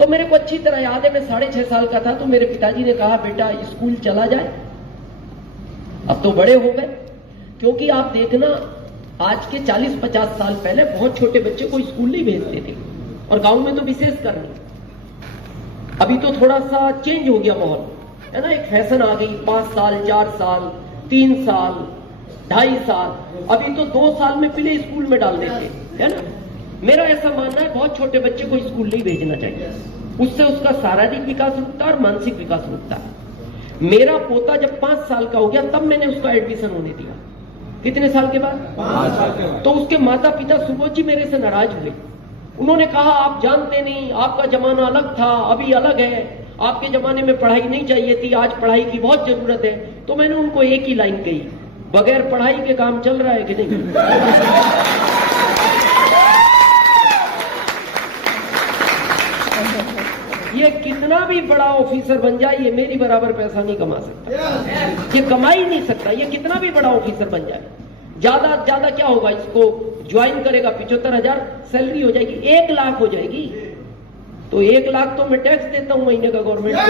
तो मेरे को अच्छी तरह याद है, मैं 6.5 साल का था, तो मेरे पिताजी ने कहा बेटा स्कूल चला जाए। अब तो बड़े हो गए, क्योंकि आप देखना आज के 40-50 साल पहले बहुत छोटे बच्चे को स्कूल नहीं भेजते थे, और गांव में तो विशेष कर नहीं। अभी तो थोड़ा सा चेंज हो गया माहौल, है ना, एक फैशन आ गई, 5 साल 4 साल 3 साल 2.5 साल, अभी तो 2 साल में प्ले स्कूल में डाल देते, है ना। मेरा ऐसा मानना है बहुत छोटे बच्चे को स्कूल नहीं भेजना चाहिए, उससे उसका शारीरिक विकास रुकता है और मानसिक विकास रुकता है। मेरा पोता जब 5 साल का हो गया तब मैंने उसका एडमिशन होने दिया। कितने साल के बाद? 5 साल के बाद। तो उसके माता पिता सुबोध जी मेरे से नाराज हुए। उन्होंने कहा आप जानते नहीं, आपका जमाना अलग था, अभी अलग है, आपके जमाने में पढ़ाई नहीं चाहिए थी, आज पढ़ाई की बहुत जरूरत है। तो मैंने उनको एक ही लाइन कही, बगैर पढ़ाई के काम चल रहा है कि नहीं? ये कितना भी बड़ा ऑफिसर बन जाए, ये मेरी बराबर पैसा नहीं कमा सकता, ये कमा ही नहीं सकता। ये कितना भी बड़ा ऑफिसर बन जाए, ज्यादा ज्यादा क्या होगा, इसको ज्वाइन करेगा 75,000 सैलरी हो जाएगी, 1 लाख हो जाएगी। तो 1 लाख तो मैं टैक्स देता हूं महीने का गवर्नमेंट को।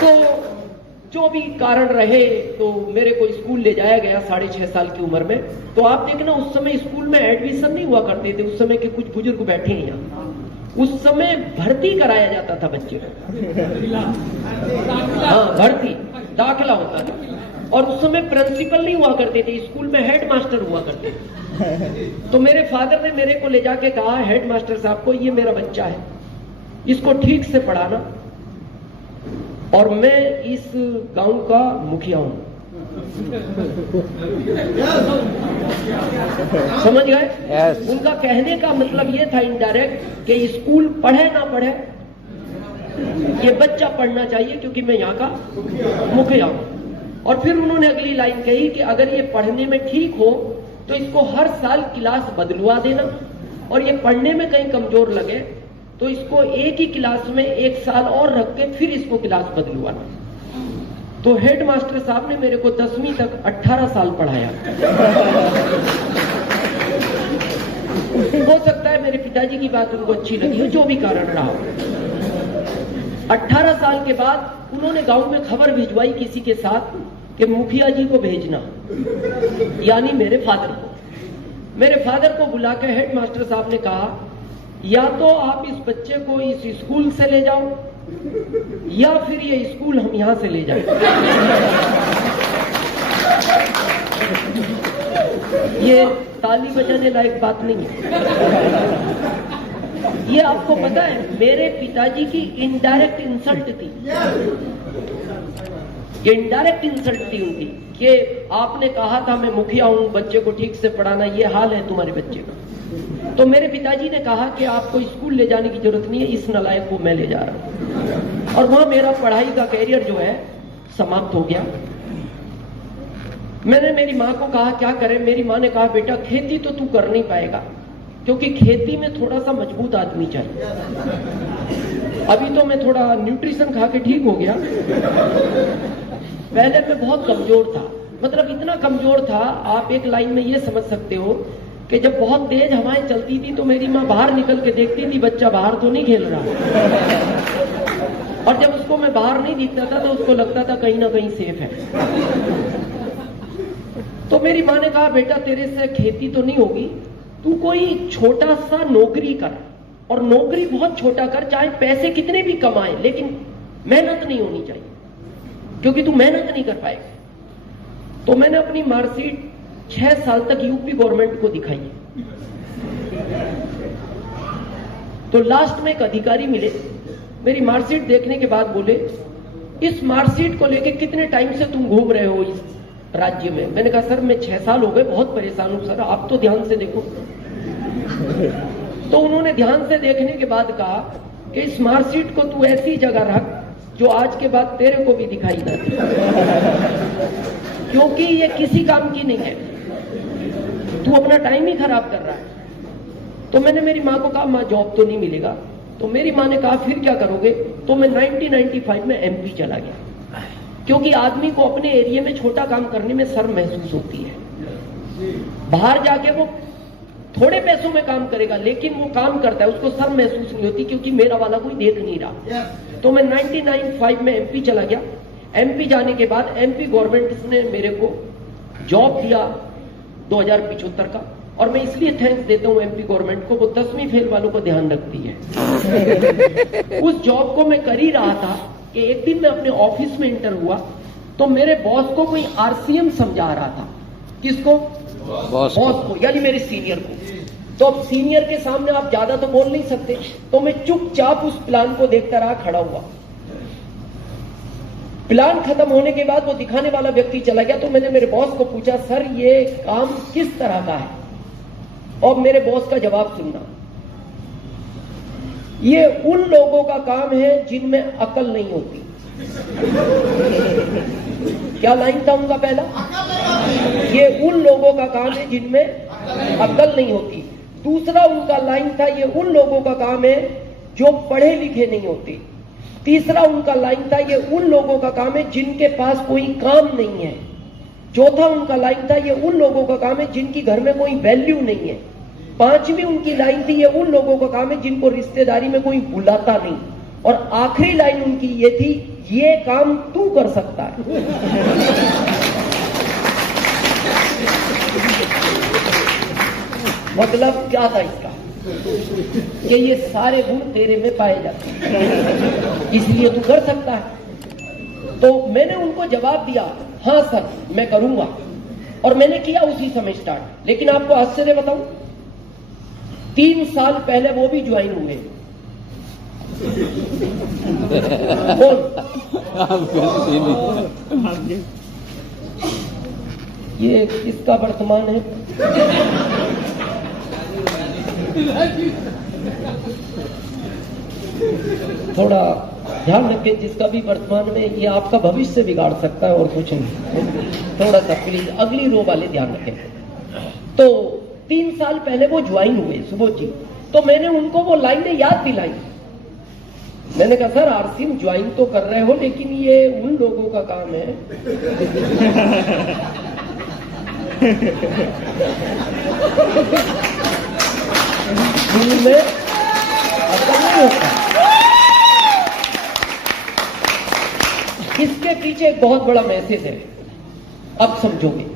तो जो भी कारण रहे, तो मेरे को स्कूल ले जाया गया 6.5 साल की उम्र में। तो आप देखना उस समय स्कूल में एडमिशन नहीं हुआ करते थे, उस समय के कुछ बुजुर्ग बैठे हैं यहाँ, उस समय भर्ती कराया जाता था बच्चे को। हाँ, भर्ती दाखिला होता था, और उस समय प्रिंसिपल नहीं हुआ करते थे, स्कूल में हेड मास्टर हुआ करते थे। तो मेरे फादर ने मेरे को ले जाके कहा हेड मास्टर साहब को, ये मेरा बच्चा है, इसको ठीक से पढ़ाना, और मैं इस गांव का मुखिया हूं। समझ गए? yes. उनका कहने का मतलब ये था इनडायरेक्ट कि स्कूल पढ़े ना पढ़े, ये बच्चा पढ़ना चाहिए, क्योंकि मैं यहाँ का मुखिया हूं। और फिर उन्होंने अगली लाइन कही कि अगर ये पढ़ने में ठीक हो तो इसको हर साल क्लास बदलवा देना, और ये पढ़ने में कहीं कमजोर लगे तो इसको एक ही क्लास में 1 साल और रख के फिर इसको क्लास बदलवाना। तो हेड मास्टर साहब ने मेरे को 10वीं तक 18 साल पढ़ाया। हो सकता है मेरे पिताजी की बात उनको अच्छी लगी हो, जो भी कारण रहा। 18 साल के बाद उन्होंने गांव में खबर भिजवाई किसी के साथ कि मुखिया जी को भेजना, यानी मेरे फादर को। मेरे फादर को बुला के हेड मास्टर साहब ने कहा, या तो आप इस बच्चे को इस स्कूल से ले जाओ, या फिर ये स्कूल हम यहां से ले जाएं। ये ताली बजाने लायक बात नहीं है। ये आपको पता है मेरे पिताजी की इनडायरेक्ट इंसल्ट थी, ये इनडायरेक्ट इंसल्ट थी उनकी, कि आपने कहा था मैं मुखिया हूं, बच्चे को ठीक से पढ़ाना, ये हाल है तुम्हारे बच्चे का। तो मेरे पिताजी ने कहा कि आपको स्कूल ले जाने की जरूरत नहीं है, इस नालायक को मैं ले जा रहा हूं। और वहां मेरा पढ़ाई का कैरियर जो है समाप्त हो गया। मैंने मेरी माँ को कहा क्या करें। मेरी माँ ने कहा बेटा खेती तो तू कर नहीं पाएगा, क्योंकि खेती में थोड़ा सा मजबूत आदमी चाहिए। अभी तो मैं थोड़ा न्यूट्रिशन खा के ठीक हो गया, पहले मैं बहुत कमजोर था, मतलब इतना कमजोर था, आप एक लाइन में ये समझ सकते हो कि जब बहुत तेज हवाएं चलती थी तो मेरी माँ बाहर निकल के देखती थी बच्चा बाहर तो नहीं खेल रहा, और जब उसको मैं बाहर नहीं दिखता था तो उसको लगता था कहीं ना कहीं सेफ है। तो मेरी माँ ने कहा बेटा तेरे से खेती तो नहीं होगी, तू कोई छोटा सा नौकरी कर, और नौकरी बहुत छोटा कर, चाहे पैसे कितने भी कमाए, लेकिन मेहनत नहीं होनी चाहिए, क्योंकि तू मेहनत नहीं कर पाएगा। तो मैंने अपनी मार्कशीट 6 साल तक यूपी गवर्नमेंट को दिखाई। तो लास्ट में एक अधिकारी मिले, मेरी मार्कशीट देखने के बाद बोले इस मार्कशीट को लेके कितने टाइम से तुम घूम रहे हो इस राज्य में? मैंने कहा सर मैं 6 साल हो गए, बहुत परेशान हूं सर, आप तो ध्यान से देखो। तो उन्होंने ध्यान से देखने के बाद कहा कि इस मार्कशीट को तू ऐसी जगह रख जो आज के बाद तेरे को भी दिखाई ना दे, क्योंकि ये किसी काम की नहीं है, तू अपना टाइम ही खराब कर रहा है। तो मैंने मेरी माँ को कहा माँ जॉब तो नहीं मिलेगा। तो मेरी माँ ने कहा फिर क्या करोगे? तो मैं 1995 में एमपी चला गया, क्योंकि आदमी को अपने एरिया में छोटा काम करने में शर्म महसूस होती है। बाहर जाके वो थोड़े पैसों में काम करेगा, लेकिन वो काम करता है, उसको शर्म महसूस नहीं होती क्योंकि मेरा वाला कोई देख नहीं रहा। तो मैं 99-5 में एमपी चला गया। एमपी जाने के बाद एमपी गवर्नमेंट ने मेरे को जॉब दिया 2075 का, और मैं इसलिए थैंक्स देता हूं एमपी गवर्नमेंट को, वो 10वीं फेल वालों को ध्यान रखती है। उस जॉब को मैं कर ही रहा था कि एक दिन मैं अपने ऑफिस में इंटर हुआ, तो मेरे बॉस को कोई आरसीएम समझा रहा था। किसको? बॉस को, यानी मेरे सीनियर को। तो अब सीनियर के सामने आप ज्यादा तो बोल नहीं सकते, तो मैं चुपचाप उस प्लान को देखता रहा, खड़ा हुआ। प्लान खत्म होने के बाद वो दिखाने वाला व्यक्ति चला गया, तो मैंने मेरे बॉस को पूछा, सर ये काम किस तरह का है? और मेरे बॉस का जवाब सुनना, ये उन लोगों का काम है जिनमें अकल नहीं होती। क्या लाइन था उनका पहला? ये उन लोगों का काम है जिनमें अकल नहीं होती। दूसरा उनका लाइन था, ये उन लोगों का काम है जो पढ़े लिखे नहीं होते। तीसरा उनका लाइन था, ये उन लोगों का काम है जिनके पास कोई काम नहीं है। चौथा उनका लाइन था, ये उन लोगों का काम है जिनकी घर में कोई वैल्यू नहीं है। पांचवी उनकी लाइन थी, ये उन लोगों का काम है जिनको रिश्तेदारी में कोई बुलाता नहीं। और आखिरी लाइन उनकी ये थी, ये काम तू कर सकता है। मतलब क्या था इसका? कि ये सारे गुण तेरे में पाए जाते हैं, इसलिए तू कर सकता है। तो मैंने उनको जवाब दिया, हाँ सर मैं करूंगा, और मैंने किया उसी समय स्टार्ट। लेकिन आपको आश्चर्य बताऊं, 3 साल पहले वो भी ज्वाइन हुए। ये किसका वर्तमान है? थोड़ा ध्यान रखें, जिसका भी वर्तमान में, ये आपका भविष्य बिगाड़ सकता है और कुछ नहीं। थोड़ा सा प्लीज अगली रो वाले ध्यान रखें। तो 3 साल पहले वो ज्वाइन हुए सुबोध जी, तो मैंने उनको वो लाइनें याद दिलाई। मैंने कहा सर आरसीएम ज्वाइन तो कर रहे हो, लेकिन ये उन लोगों का काम है जिनमें अकल नहीं होता। इसके पीछे एक बहुत बड़ा मैसेज है, अब समझोगे।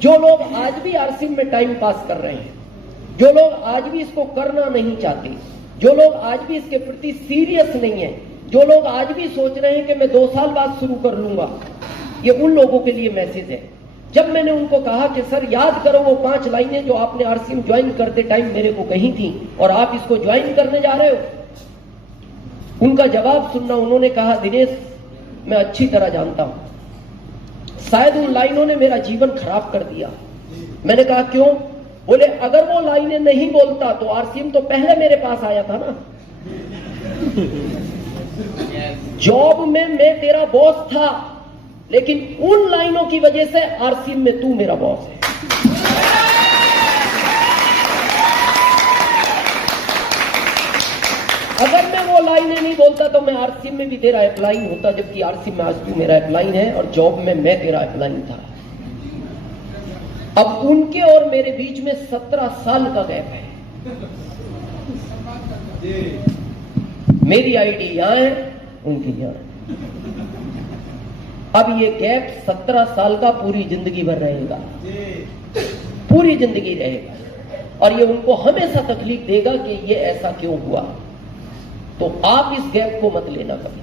जो लोग आज भी आरसीएम में टाइम पास कर रहे हैं, जो लोग आज भी इसको करना नहीं चाहते, जो लोग आज भी इसके प्रति सीरियस नहीं है, जो लोग आज भी सोच रहे हैं कि मैं 2 साल बाद शुरू कर लूंगा, ये उन लोगों के लिए मैसेज है। जब मैंने उनको कहा कि सर याद करो वो 5 लाइनें जो आपने आरसीएम ज्वाइन करते टाइम मेरे को कही थी और आप इसको ज्वाइन करने जा रहे हो, उनका जवाब सुनना। उन्होंने कहा दिनेश मैं अच्छी तरह जानता हूं, शायद उन लाइनों ने मेरा जीवन खराब कर दिया। मैंने कहा क्यों? बोले अगर वो लाइनें नहीं बोलता तो आरसीएम तो पहले मेरे पास आया था ना। जॉब में मैं तेरा बॉस था, लेकिन उन लाइनों की वजह से आरसीएम में तू मेरा बॉस है। अगर मैं वो लाइनें नहीं बोलता तो मैं आरसीएम में भी तेरा एप्लाइन होता, जबकि आरसीएम में आज तू मेरा एप्लाइन है और जॉब में मैं तेरा एप्लाइन था। अब उनके और मेरे बीच में 17 साल का गैप है। मेरी आईडी यहां है, उनकी यहां है। अब ये गैप 17 साल का पूरी जिंदगी भर रहेगा, पूरी जिंदगी रहेगा, और ये उनको हमेशा तकलीफ देगा कि ये ऐसा क्यों हुआ। तो आप इस गैप को मत लेना कभी,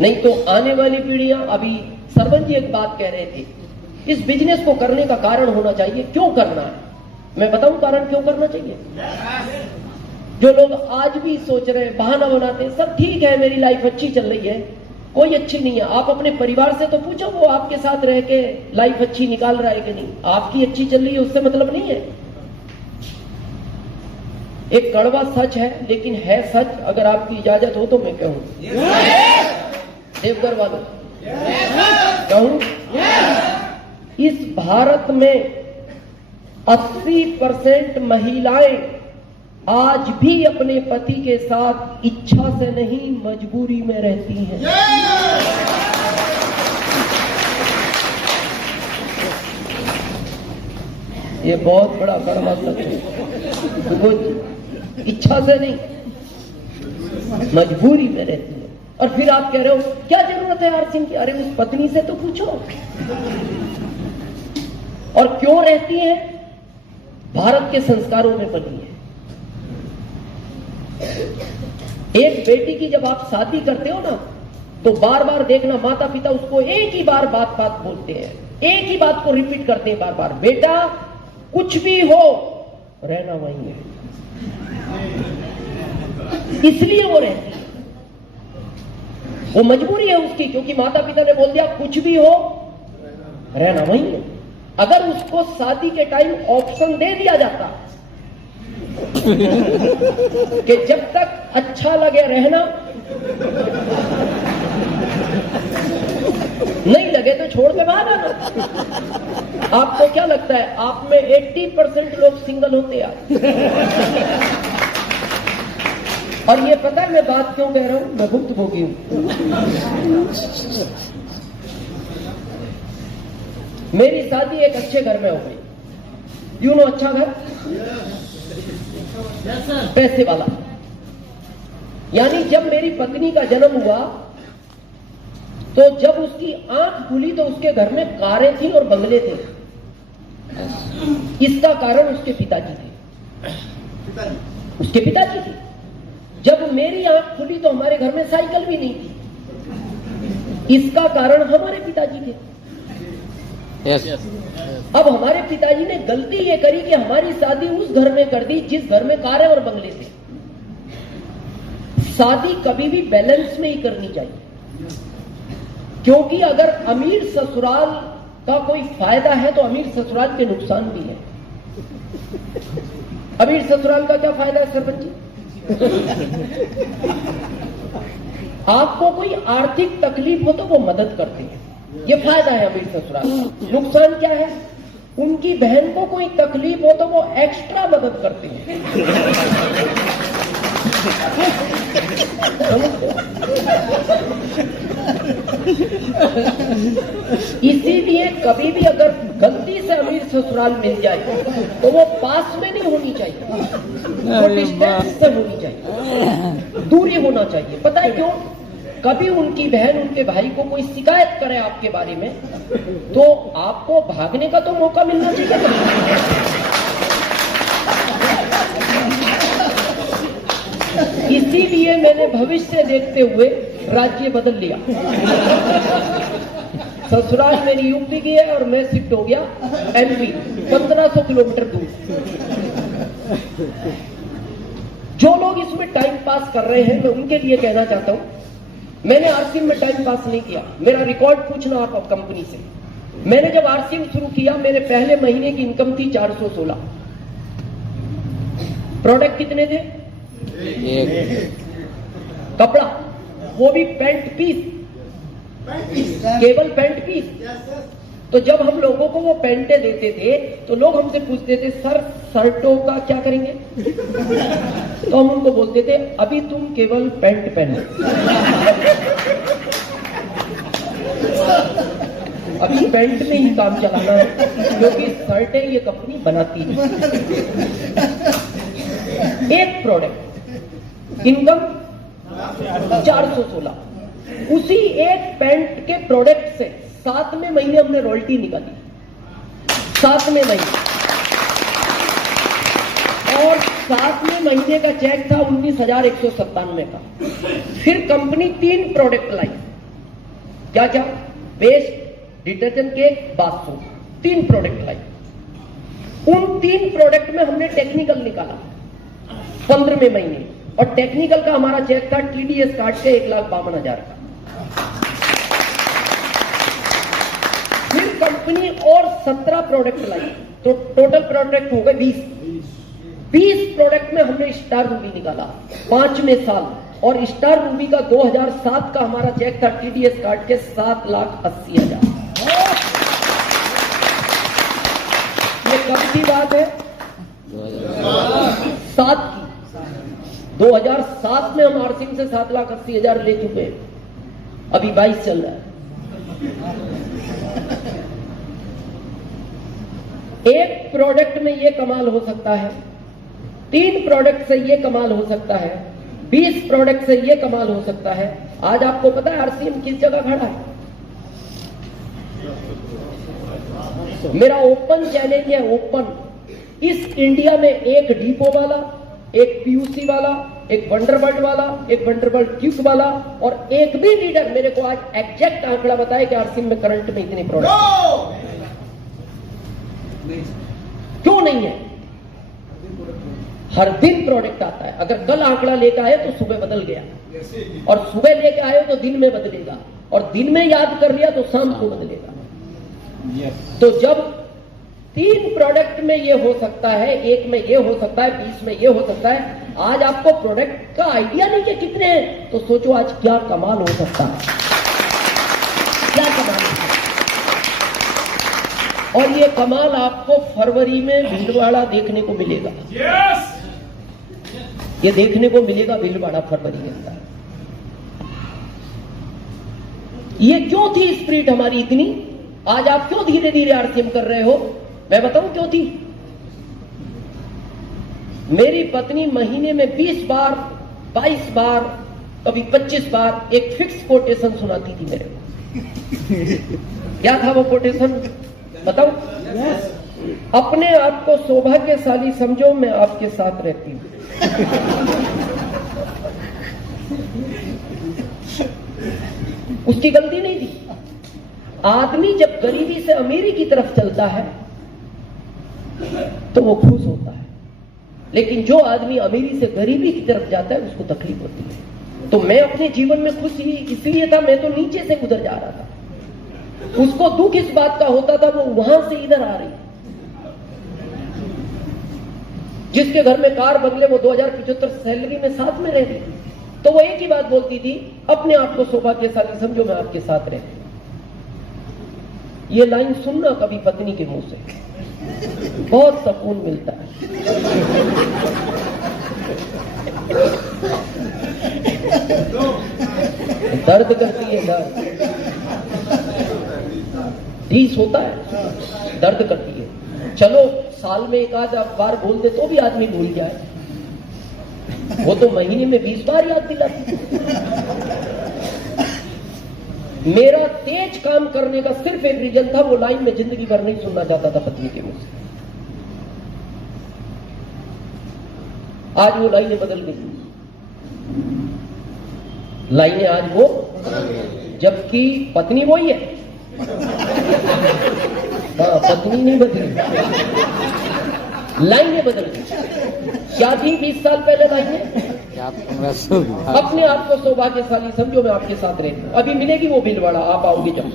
नहीं तो आने वाली पीढ़ियां। अभी सरवन जी एक बात कह रहे थे, इस बिजनेस को करने का कारण होना चाहिए, क्यों करना है। मैं बताऊं कारण क्यों करना चाहिए। जो लोग आज भी सोच रहे हैं, बहाना बनाते हैं, सब ठीक है मेरी लाइफ अच्छी चल रही है, कोई अच्छी नहीं है। आप अपने परिवार से तो पूछो, वो आपके साथ रह के लाइफ अच्छी निकाल रहा है कि नहीं। आपकी अच्छी चल रही है उससे मतलब नहीं है। एक कड़वा सच है, लेकिन है सच। अगर आपकी इजाजत हो तो मैं कहूं, देवघर वालों कहूं, इस भारत में 80% महिलाएं आज भी अपने पति के साथ इच्छा से नहीं मजबूरी में रहती हैं। ये बहुत बड़ा कड़वा सच है। वो इच्छा से नहीं, मजबूरी में रहती है। और फिर आप कह रहे हो क्या जरूरत है आर सिंह की? अरे उस पत्नी से तो पूछो। और क्यों रहती है? भारत के संस्कारों में पली है। एक बेटी की जब आप शादी करते हो ना, तो बार बार देखना, माता पिता उसको एक ही बार बात बोलते हैं, एक ही बात को रिपीट करते हैं बार बार, बेटा कुछ भी हो रहना वहीं है। इसलिए वो रहती है, वो मजबूरी है उसकी, क्योंकि माता पिता ने बोल दिया कुछ भी हो रहना वहीं है। अगर उसको शादी के टाइम ऑप्शन दे दिया जाता कि जब तक अच्छा लगे रहना, नहीं लगे तो छोड़ के भाग आना। आपको क्या लगता है आप में 80% लोग सिंगल होते हैं? और ये पता है मैं बात क्यों कह रहा हूं? मैं भुक्तभोगी हूं। मेरी शादी एक अच्छे घर में हो गई। यू नो अच्छा घर, पैसे वाला। यानी जब मेरी पत्नी का जन्म हुआ तो जब उसकी आंख खुली तो उसके घर में कारें थी और बंगले थे। इसका कारण उसके पिताजी थे, उसके पिताजी थे। जब मेरी आंख खुली तो हमारे घर में साइकिल भी नहीं थी। इसका कारण हमारे पिताजी थे। अब हमारे पिताजी ने गलती ये करी कि हमारी शादी उस घर में कर दी जिस घर में कारें और बंगले थे। शादी कभी भी बैलेंस में ही करनी चाहिए, क्योंकि अगर अमीर ससुराल का कोई फायदा है तो अमीर ससुराल के नुकसान भी है। अमीर ससुराल का क्या फायदा है सरपंच जी? आपको कोई आर्थिक तकलीफ हो तो वो मदद करते हैं, ये फायदा है अमीर ससुराल। नुकसान क्या है? उनकी बहन को कोई तकलीफ हो तो वो एक्स्ट्रा मदद करते हैं। इसीलिए कभी भी अगर गलती से अमीर ससुराल मिल जाए तो वो पास में नहीं होनी चाहिए, वो डिस्टेंस से होनी चाहिए, दूरी होना चाहिए। पता है क्यों? कभी उनकी बहन उनके भाई को कोई शिकायत करे आपके बारे में तो आपको भागने का तो मौका मिलना चाहिए। इसीलिए मैंने भविष्य देखते हुए राज्य बदल लिया। ससुराल मेरी यूपी की है और मैं शिफ्ट हो गया एमपी, 1500 किलोमीटर दूर। जो लोग इसमें टाइम पास कर रहे हैं मैं उनके लिए कहना चाहता हूं, मैंने आरसीएम में टाइम पास नहीं किया। मेरा रिकॉर्ड पूछना आप कंपनी से। मैंने जब आरसीएम शुरू किया मेरे पहले महीने की इनकम थी 416। प्रोडक्ट कितने थे? कपड़ा, वो भी पैंट पीस, केवल पैंट पीस। तो जब हम लोगों को वो पैंटे देते थे तो लोग हमसे पूछते थे सर शर्टों का क्या करेंगे? तो हम उनको बोलते थे अभी तुम केवल पैंट पहनो, अभी पैंट में ही काम चलाना है, क्योंकि शर्टें ये कंपनी बनाती है। एक प्रोडक्ट इनकम 416, उसी एक पैंट के प्रोडक्ट से 7वें महीने हमने रॉयल्टी निकाली, 7वें महीने। और 7वें महीने का चेक था 19,197 का। फिर कंपनी 3 प्रोडक्ट लाई। क्या क्या? Paste, detergent cake, bath soap, 3 product लाई। उन 3 प्रोडक्ट में हमने टेक्निकल निकाला 15वें महीने, और टेक्निकल का हमारा चेक था टीडीएस काट के 1,52,000 का। फिर कंपनी और 17 प्रोडक्ट लाई, तो टोटल प्रोडक्ट हो गए 20 प्रोडक्ट में हमने स्टार रूबी निकाला 5वें साल, और स्टार रूबी का 2007 का हमारा चेक था टीडीएस काट के 7,80,000। ये कब की बात है? 7 की। 2007 में हम आरसिंह से 7,80,000 ले चुके हैं, अभी 22 चल रहा है। एक प्रोडक्ट में ये कमाल हो सकता है, 3 प्रोडक्ट से ये कमाल हो सकता है, 20 प्रोडक्ट से ये कमाल हो सकता है। आज आपको पता है आरसीएम किस जगह खड़ा है? मेरा ओपन चैलेंज है, ओपन, इस इंडिया में एक डिपो वाला, एक पीयूसी वाला, एक वंडरबर्ड वाला, एक वंडरबर्ड क्यूब वाला और एक भी लीडर मेरे को आज एग्जैक्ट आंकड़ा बताए कि आरसीएम में करंट में इतने प्रोडक्ट क्यों नहीं है। हर दिन प्रोडक्ट आता है। अगर कल आंकड़ा लेकर आए तो सुबह बदल गया, और सुबह लेकर आए तो दिन में बदलेगा, और दिन में याद कर लिया तो शाम को बदलेगा। तो जब 3 प्रोडक्ट में ये हो सकता है, एक में ये हो सकता है, 20 में ये हो सकता है, आज आपको प्रोडक्ट का आइडिया नहीं कि कितने हैं, तो सोचो आज क्या कमाल हो सकता है, क्या कमाल हो सकता है। और ये कमाल आपको फरवरी में भीलवाड़ा देखने को मिलेगा। ये देखने को मिलेगा भीलवाड़ा फरवरी के अंदर। ये क्यों थी स्पिरिट हमारी इतनी? आज आप क्यों धीरे धीरे आरसीएम कर रहे हो? मैं बताऊं क्यों थी। मेरी पत्नी महीने में 20 बार, 22 बार, कभी 25 बार एक फिक्स कोटेशन सुनाती थी मेरे को। क्या था वो कोटेशन बताऊं? अपने आप को सौभाग्यशाली समझो, मैं आपके साथ रहती हूं। उसकी गलती नहीं थी। आदमी जब गरीबी से अमीरी की तरफ चलता है तो वो खुश होता है, लेकिन जो आदमी अमीरी से गरीबी की तरफ जाता है उसको तकलीफ होती है। तो मैं अपने जीवन में खुश ही इसलिए था, मैं तो नीचे से गुजर जा रहा था। उसको दुख इस बात का होता था वो वहां से इधर आ रही। जिसके घर में कार बंगले, वो 2075 सैलरी में साथ में रह रही थी, तो वो एक ही बात बोलती थी, अपने आप को सौभाग्यशाली समझो, मैं आपके साथ रहती। ये लाइन सुनना कभी पत्नी के मुंह से, बहुत सुकून मिलता है। दर्द करती है, दर्द ठीक होता है, दर्द करती है। चलो साल में एक आध बार बोल दे तो भी आदमी भूल जाए, वो तो महीने में 20 बार याद दिलाती। मेरा तेज काम करने का सिर्फ एक रीजन था, वो लाइन में जिंदगी भर नहीं सुनना चाहता था पत्नी के मुंह से। आज वो लाइनें बदल गई, लाइनें आज वो, जबकि पत्नी वही है। हाँ, पत्नी नहीं बदली, लाइनें बदल गई। क्या थी 20 साल पहले लाइनें? अपने आप को सौभाग्यशाली समझो, मैं आपके साथ रहती हूं। अभी मिलेगी वो भीलवाड़ा, आप आओगे जब।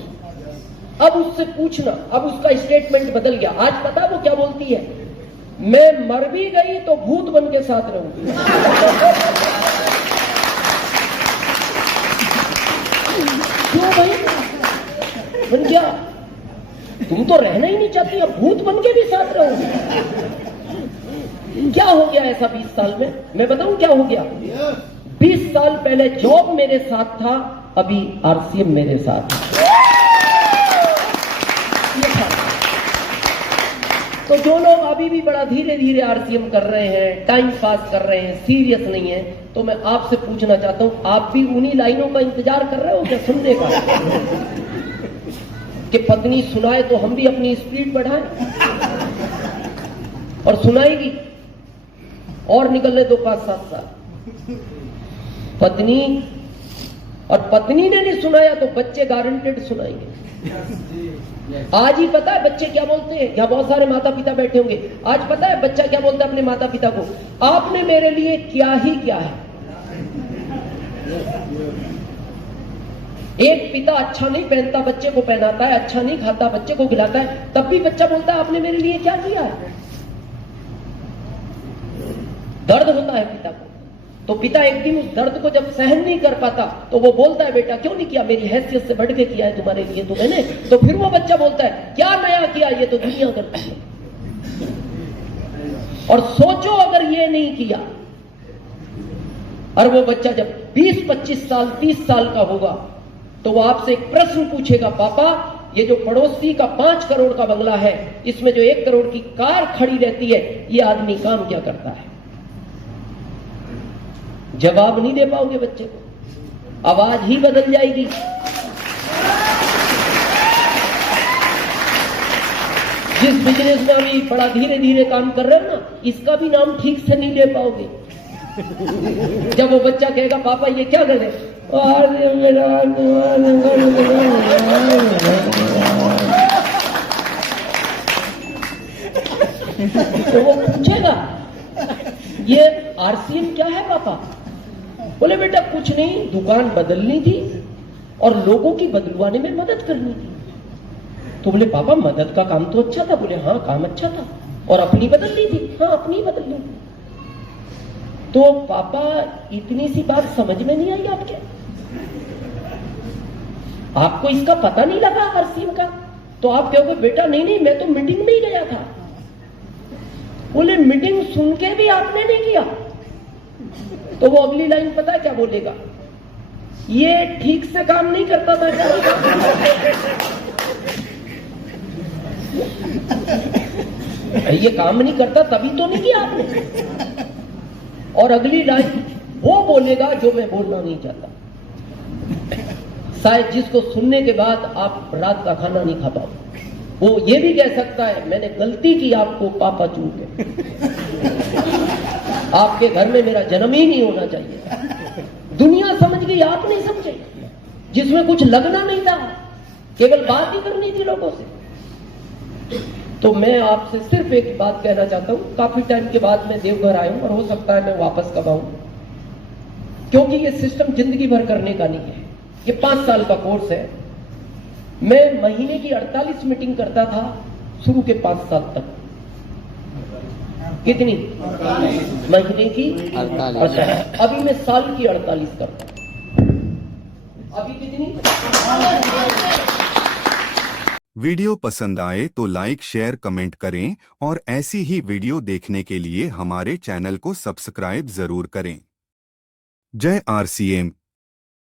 अब उससे पूछना, अब उसका स्टेटमेंट बदल गया। आज पता वो क्या बोलती है? मैं मर भी गई तो भूत बन के साथ रहूंगी। क्यों भाई, बन क्या? तुम तो रहना ही नहीं चाहती, अब भूत बन के भी साथ रहोगी। क्या हो गया ऐसा 20 साल में? मैं बताऊं क्या हो गया। 20 साल पहले जॉब मेरे साथ था, अभी आरसीएम मेरे साथ है। तो जो लोग अभी भी बड़ा धीरे धीरे आरसीएम कर रहे हैं, टाइम पास कर रहे हैं, सीरियस नहीं है, तो मैं आपसे पूछना चाहता हूं, आप भी उन्हीं लाइनों का इंतजार कर रहे हो क्या सुनने का? कि पत्नी सुनाए तो हम भी अपनी स्पीड बढ़ाएं, और सुनाएगी और निकलने दो 5-7 साल। पत्नी, और पत्नी ने नहीं सुनाया तो बच्चे गारंटेड सुनाएंगे। आज ही पता है बच्चे क्या बोलते हैं? यहाँ बहुत सारे माता पिता बैठे होंगे। आज पता है बच्चा क्या बोलता है अपने माता पिता को? आपने मेरे लिए क्या ही क्या है। एक पिता अच्छा नहीं पहनता, बच्चे को पहनाता है, अच्छा नहीं खाता, बच्चे को खिलाता है, तब भी बच्चा बोलता है आपने मेरे लिए क्या किया है। दर्द होता है पिता को, तो पिता एक दिन उस दर्द को जब सहन नहीं कर पाता तो वो बोलता है बेटा क्यों नहीं किया, मेरी हैसियत से बढ़ के किया है तुम्हारे लिए तो मैंने। तो फिर वो बच्चा बोलता है क्या नया किया, ये तो दुनिया करती है। और सोचो अगर ये नहीं किया, और वो बच्चा जब 20-25 साल 30 साल का होगा तो वो आपसे एक प्रश्न पूछेगा, पापा ये जो पड़ोसी का 5 करोड़ का बंगला है, इसमें जो 1 करोड़ की कार खड़ी रहती है, ये आदमी काम क्या करता है? जवाब नहीं दे पाओगे बच्चे को, आवाज ही बदल जाएगी। जिस बिजनेस में अभी बड़ा धीरे धीरे काम कर रहे हो ना, इसका भी नाम ठीक से नहीं ले पाओगे। जब वो बच्चा कहेगा पापा ये क्या कर रहे, तो वो पूछेगा ये आरसीएम क्या है पापा? बोले बेटा कुछ नहीं, दुकान बदलनी थी और लोगों की बदलवाने में मदद करनी थी। तो बोले पापा मदद का काम तो अच्छा था। बोले हाँ काम अच्छा था, और अपनी बदल ली थी। हाँ अपनी बदल ली। तो पापा इतनी सी बात समझ में नहीं आई आपके? आपको इसका पता नहीं लगा आरसीएम का? तो आप कहोगे बेटा नहीं नहीं मैं तो मीटिंग में ही गया था। बोले मीटिंग सुन के भी आपने नहीं किया? तो वो अगली लाइन पता है क्या बोलेगा? ये ठीक से काम नहीं करता था ये काम नहीं करता तभी तो नहीं किया आपने। और अगली लाइन वो बोलेगा जो मैं बोलना नहीं चाहता, शायद जिसको सुनने के बाद आप रात का खाना नहीं खा पाओ। वो ये भी कह सकता है मैंने गलती की आपको पापा चूक के, आपके घर में मेरा जन्म ही नहीं होना चाहिए। दुनिया समझ गई, आप नहीं समझे। जिसमें कुछ लगना नहीं था, केवल बात ही करनी थी लोगों से। तो मैं आपसे सिर्फ एक बात कहना चाहता हूं, काफी टाइम के बाद मैं देवघर आया हूं और हो सकता है मैं वापस कब आऊं, क्योंकि ये सिस्टम जिंदगी भर करने का नहीं है। ये 5 साल का कोर्स है। मैं महीने की 48 मीटिंग करता था शुरू के 5 साल तक। कितनी? महीने की 48। अभी मैं साल की 48 करता हूं। अभी कितनी? वीडियो पसंद आए तो लाइक शेयर कमेंट करें और ऐसी ही वीडियो देखने के लिए हमारे चैनल को सब्सक्राइब जरूर करें। जय आरसीएम।